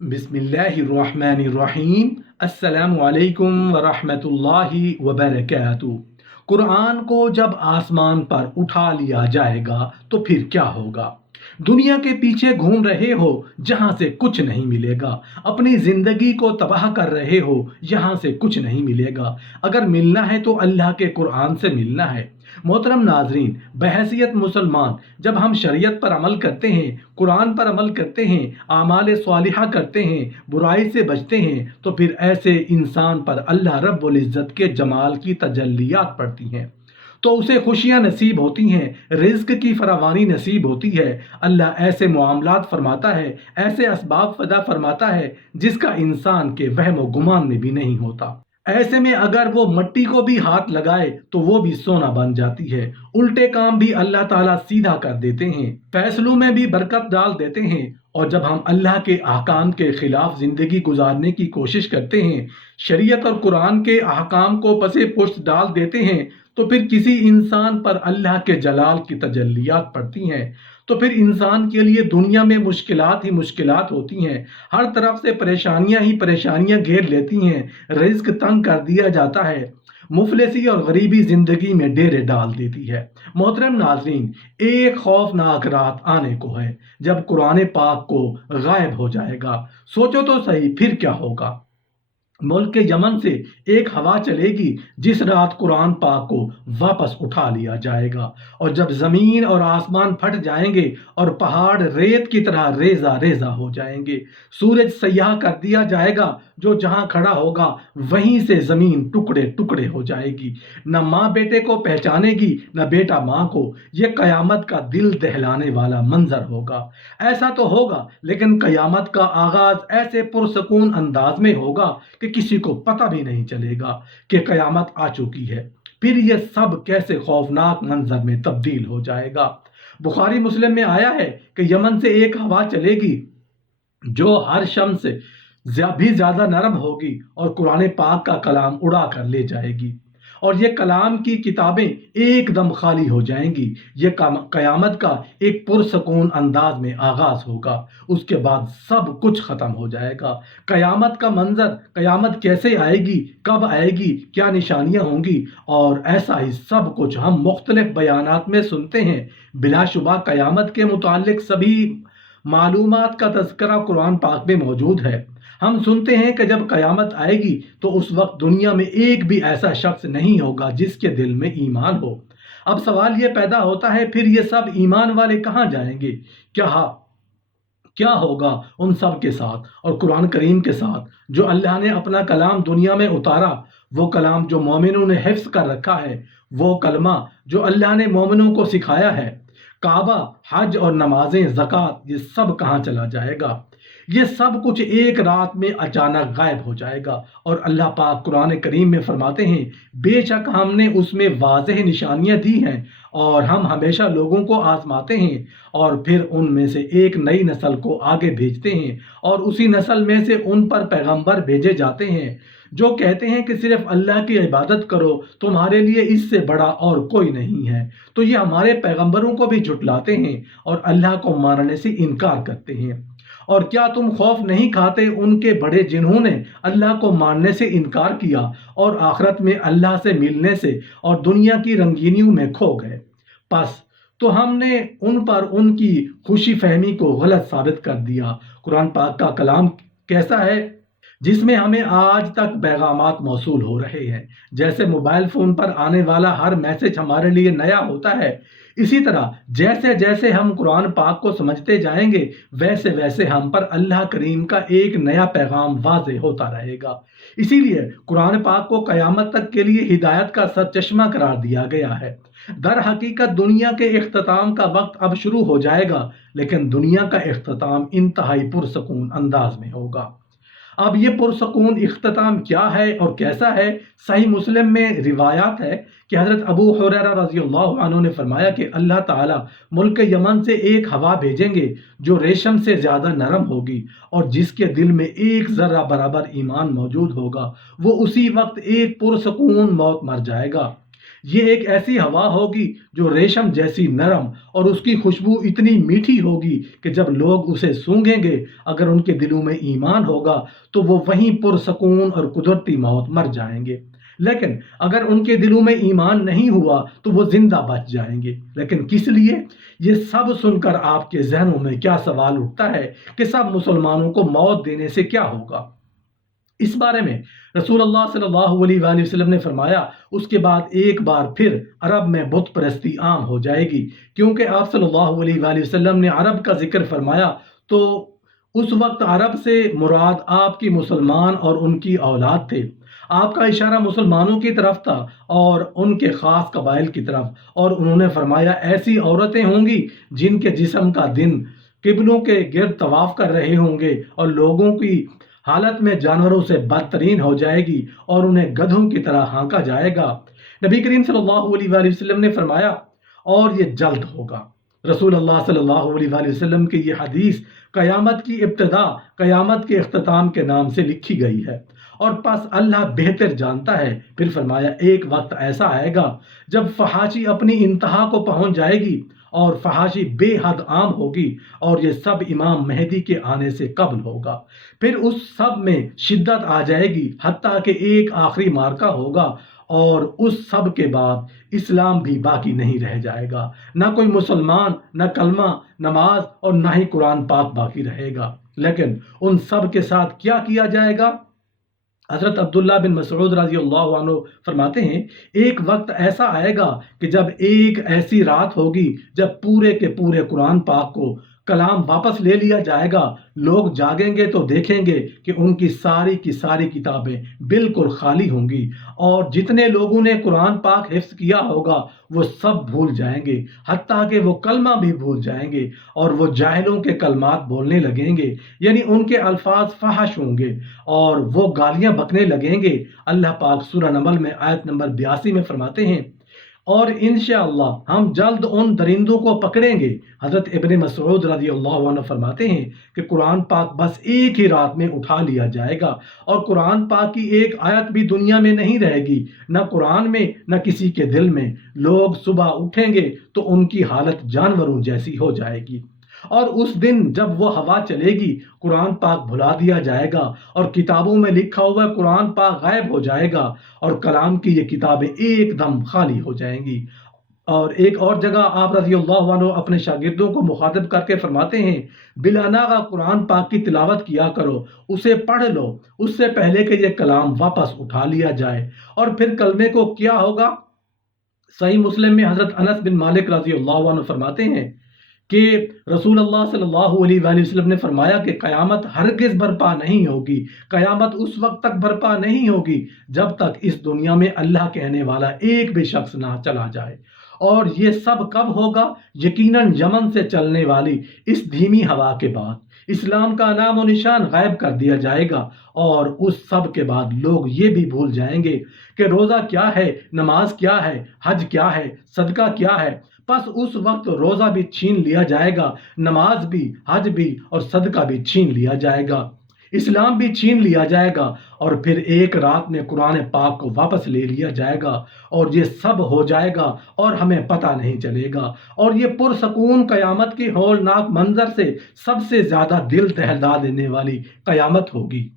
बिस्मिल्लाहिर्रहमानिर्रहीम। अस्सलामु अलैकुम वरहमतुल्लाहि वबरकातुहू। कुरान को जब आसमान पर उठा लिया जाएगा तो फिर क्या होगा? दुनिया के पीछे घूम रहे हो जहां से कुछ नहीं मिलेगा, अपनी जिंदगी को तबाह कर रहे हो यहां से कुछ नहीं मिलेगा। अगर मिलना है तो अल्लाह के कुरान से मिलना है। मोहतरम नाजरीन, बहैसियत मुसलमान जब हम शरीयत पर अमल करते हैं, कुरान पर अमल करते हैं, आमाल स्वालिहा करते हैं, बुराई से बचते हैं, तो फिर ऐसे इंसान पर अल्लाह रब्बुल इज़्ज़त के जमाल की तजल्लियात पड़ती हैं, तो उसे खुशियां नसीब होती हैं, रिज्क की फरावानी नसीब होती है। अल्लाह ऐसे मामलात फरमाता है, ऐसे असबाब फदा फरमाता है जिसका इंसान के वहम व गुमान में भी नहीं होता। ऐसे में अगर वो मट्टी को भी हाथ लगाए तो वो भी सोना बन जाती है। उल्टे काम भी अल्लाह ताला सीधा कर देते हैं, फैसलों में भी बरकत डाल देते हैं। और जब हम अल्लाह के अहकाम के खिलाफ जिंदगी गुजारने की कोशिश करते हैं, शरीयत और कुरान के अहकाम को पसे पुश्त डाल देते हैं, तो फिर किसी इंसान पर अल्लाह के जलाल की तजल्लियात पड़ती हैं। तो फिर इंसान के लिए दुनिया में मुश्किलात ही मुश्किलात होती हैं, हर तरफ से परेशानियां ही परेशानियां घेर लेती हैं, रिज्क तंग कर दिया जाता है, मुफलिसी और गरीबी जिंदगी में डेरे डाल देती है। मोहतरम नाजरीन, एक खौफनाक रात आने को है जब कुरान पाक को गायब हो जाएगा। सोचो तो सही फिर क्या होगा। मुल्क के यमन से एक हवा चलेगी जिस रात कुरान पाक को वापस उठा लिया जाएगा। और जब जमीन और आसमान फट जाएंगे और पहाड़ रेत की तरह रेजा रेजा हो जाएंगे, सूरज सयाह कर दिया जाएगा, जो जहां खड़ा होगा वहीं से जमीन टुकड़े टुकड़े हो जाएगी। न माँ बेटे को पहचानेगी न बेटा माँ को। यह कयामत का दिल दहलाने वाला मंजर होगा। ऐसा तो होगा, लेकिन कयामत का आगाज ऐसे पुरसकून अंदाज में होगा कि किसी को पता भी नहीं चलेगा कि कयामत आ चुकी है। फिर यह सब कैसे खौफनाक मंजर में तब्दील हो जाएगा। बुखारी मुस्लिम में आया है कि यमन से एक हवा चलेगी जो हर शम्स से भी ज्यादा नरम होगी और कुरान पाक का कलाम उड़ा कर ले जाएगी, और ये कलाम की किताबें एकदम खाली हो जाएंगी। ये कयामत का एक पुरसकून अंदाज में आगाज होगा, उसके बाद सब कुछ खत्म हो जाएगा। कयामत का मंजर, कयामत कैसे आएगी, कब आएगी, क्या निशानियां होंगी, और ऐसा ही सब कुछ हम मुख्तलिफ बयानात में सुनते हैं। बिलाशुबा कयामत के मुतालिक सभी मालूमात का तज़किरा कुरान पाक में मौजूद है। हम सुनते हैं कि जब कयामत आएगी तो उस वक्त दुनिया में एक भी ऐसा शख्स नहीं होगा जिसके दिल में ईमान हो। अब सवाल ये पैदा होता है, फिर ये सब ईमान वाले कहाँ जाएंगे? क्या होगा उन सब के साथ और कुरान करीम के साथ जो अल्लाह ने अपना कलाम दुनिया में उतारा? वो कलाम जो मोमिनों ने हिफ्स कर रखा है, वो कलमा जो अल्लाह ने मोमिनों को सिखाया है, काबा, हज और नमाजें, ज़कात, ये सब कहाँ चला जाएगा? ये सब कुछ एक रात में अचानक गायब हो जाएगा। और अल्लाह पाक कुरान करीम में फरमाते हैं, बेशक हमने उसमें वाज़ेह निशानियां दी हैं और हम हमेशा लोगों को आजमाते हैं और फिर उनमें से एक नई नस्ल को आगे भेजते हैं और उसी नस्ल में से उन पर पैगंबर भेजे जाते हैं जो कहते हैं कि सिर्फ अल्लाह की इबादत करो, तुम्हारे लिए इससे बड़ा और कोई नहीं है। तो ये हमारे पैगंबरों को भी झुटलाते हैं और अल्लाह को मानने से इनकार करते हैं। और क्या तुम खौफ नहीं खाते उनके बड़े जिन्होंने अल्लाह को मानने से इनकार किया और आखिरत में अल्लाह से मिलने से और दुनिया की रंगीनियों में खो गए? बस तो हमने उन पर उनकी खुशी फहमी को गलत साबित कर दिया। कुरान पाक का कलाम कैसा है जिसमें हमें आज तक पैगामात मौसूल हो रहे हैं। जैसे मोबाइल फ़ोन पर आने वाला हर मैसेज हमारे लिए नया होता है, इसी तरह जैसे जैसे हम कुरान पाक को समझते जाएंगे वैसे वैसे हम पर अल्लाह करीम का एक नया पैगाम वाज़े होता रहेगा। इसीलिए कुरान पाक को क़यामत तक के लिए हिदायत का सरचश्मा करार दिया गया है। दर हकीकत दुनिया के इख्तिताम का वक्त अब शुरू हो जाएगा, लेकिन दुनिया का इख्तिताम इंतहाई पुरसकून अंदाज में होगा। अब ये पुरसकून इख्तिताम क्या है और कैसा है? सही मुस्लिम में रिवायात है कि हज़रत अबू हुरैरा रज़ियल्लाहु अन्हु ने फरमाया कि अल्लाह ताला मुल्क यमन से एक हवा भेजेंगे जो रेशम से ज़्यादा नरम होगी और जिसके दिल में एक ज़र्रा बराबर ईमान मौजूद होगा। वो उसी वक्त एक पुरसकून मौत मर जाएगा। یہ ایک ایسی ہوا ہوگی جو ریشم جیسی نرم اور اس کی خوشبو اتنی میٹھی ہوگی کہ جب لوگ اسے سونگھیں گے اگر ان کے دلوں میں ایمان ہوگا تو وہ وہیں پرسکون اور قدرتی موت مر جائیں گے، لیکن اگر ان کے دلوں میں ایمان نہیں ہوا تو وہ زندہ بچ جائیں گے۔ لیکن کس لیے؟ یہ سب سن کر آپ کے ذہنوں میں کیا سوال اٹھتا ہے کہ سب مسلمانوں کو موت دینے سے کیا ہوگا؟ اس بارے میں رسول اللہ صلی اللہ علیہ وآلہ وسلم نے فرمایا، اس کے بعد ایک بار پھر عرب میں بت پرستی عام ہو جائے گی، کیونکہ آپ صلی اللہ علیہ وآلہ وسلم نے عرب کا ذکر فرمایا تو اس وقت عرب سے مراد آپ کی مسلمان اور ان کی اولاد تھے۔ آپ کا اشارہ مسلمانوں کی طرف تھا اور ان کے خاص قبائل کی طرف، اور انہوں نے فرمایا ایسی عورتیں ہوں گی جن کے جسم کا دن قبلوں کے گرد طواف کر رہے ہوں گے اور لوگوں کی حالت میں جانوروں سے بدترین ہو جائے گی اور انہیں گدھوں کی طرح ہانکا جائے گا۔ نبی کریم صلی اللہ علیہ وآلہ وسلم نے فرمایا اور یہ جلد ہوگا۔ رسول اللہ صلی اللہ علیہ وآلہ وسلم کی یہ حدیث قیامت کی ابتدا، قیامت کے اختتام کے نام سے لکھی گئی ہے، اور پس اللہ بہتر جانتا ہے۔ پھر فرمایا ایک وقت ایسا آئے گا جب فحاشی اپنی انتہا کو پہنچ جائے گی اور فحاشی بے حد عام ہوگی، اور یہ سب امام مہدی کے آنے سے قبل ہوگا۔ پھر اس سب میں شدت آ جائے گی حتیٰ کہ ایک آخری مارکہ ہوگا، اور اس سب کے بعد اسلام بھی باقی نہیں رہ جائے گا، نہ کوئی مسلمان، نہ کلمہ، نماز اور نہ ہی قرآن پاک باقی رہے گا۔ لیکن ان سب کے ساتھ کیا کیا جائے گا؟ حضرت عبداللہ بن مسعود رضی اللہ عنہ فرماتے ہیں ایک وقت ایسا آئے گا کہ جب ایک ایسی رات ہوگی جب پورے کے پورے قرآن پاک کو کلام واپس لے لیا جائے گا، لوگ جاگیں گے تو دیکھیں گے کہ ان کی ساری کتابیں بالکل خالی ہوں گی، اور جتنے لوگوں نے قرآن پاک حفظ کیا ہوگا وہ سب بھول جائیں گے، حتیٰ کہ وہ کلمہ بھی بھول جائیں گے، اور وہ جاہلوں کے کلمات بولنے لگیں گے، یعنی ان کے الفاظ فحش ہوں گے اور وہ گالیاں بکنے لگیں گے۔ اللہ پاک سورہ نمل میں آیت نمبر 82 میں فرماتے ہیں اور انشاءاللہ ہم جلد ان درندوں کو پکڑیں گے۔ حضرت ابن مسعود رضی اللہ عنہ فرماتے ہیں کہ قرآن پاک بس ایک ہی رات میں اٹھا لیا جائے گا، اور قرآن پاک کی ایک آیت بھی دنیا میں نہیں رہے گی، نہ قرآن میں نہ کسی کے دل میں۔ لوگ صبح اٹھیں گے تو ان کی حالت جانوروں جیسی ہو جائے گی، اور اس دن جب وہ ہوا چلے گی قرآن پاک بھلا دیا جائے گا، اور کتابوں میں لکھا ہوا قرآن پاک غائب ہو جائے گا، اور کلام کی یہ کتابیں ایک دم خالی ہو جائیں گی۔ اور ایک اور جگہ آپ رضی اللہ عنہ اپنے شاگردوں کو مخاطب کر کے فرماتے ہیں بلا ناغہ قرآن پاک کی تلاوت کیا کرو، اسے پڑھ لو اس سے پہلے کہ یہ کلام واپس اٹھا لیا جائے۔ اور پھر کلمے کو کیا ہوگا؟ صحیح مسلم میں حضرت انس بن مالک رضی اللہ عنہ فرماتے ہیں کہ رسول اللہ صلی اللہ علیہ وآلہ وسلم نے فرمایا کہ قیامت ہرگز برپا نہیں ہوگی، قیامت اس وقت تک برپا نہیں ہوگی جب تک اس دنیا میں اللہ کہنے والا ایک بھی شخص نہ چلا جائے۔ اور یہ سب کب ہوگا؟ یقیناً یمن سے چلنے والی اس دھیمی ہوا کے بعد اسلام کا نام و نشان غائب کر دیا جائے گا، اور اس سب کے بعد لوگ یہ بھی بھول جائیں گے کہ روزہ کیا ہے، نماز کیا ہے، حج کیا ہے، صدقہ کیا ہے۔ پس اس وقت روزہ بھی چھین لیا جائے گا، نماز بھی، حج بھی اور صدقہ بھی چھین لیا جائے گا، اسلام بھی چھین لیا جائے گا، اور پھر ایک رات میں قرآن پاک کو واپس لے لیا جائے گا، اور یہ سب ہو جائے گا اور ہمیں پتہ نہیں چلے گا۔ اور یہ پرسکون قیامت کی ہولناک منظر سے سب سے زیادہ دل دہلا دینے والی قیامت ہوگی۔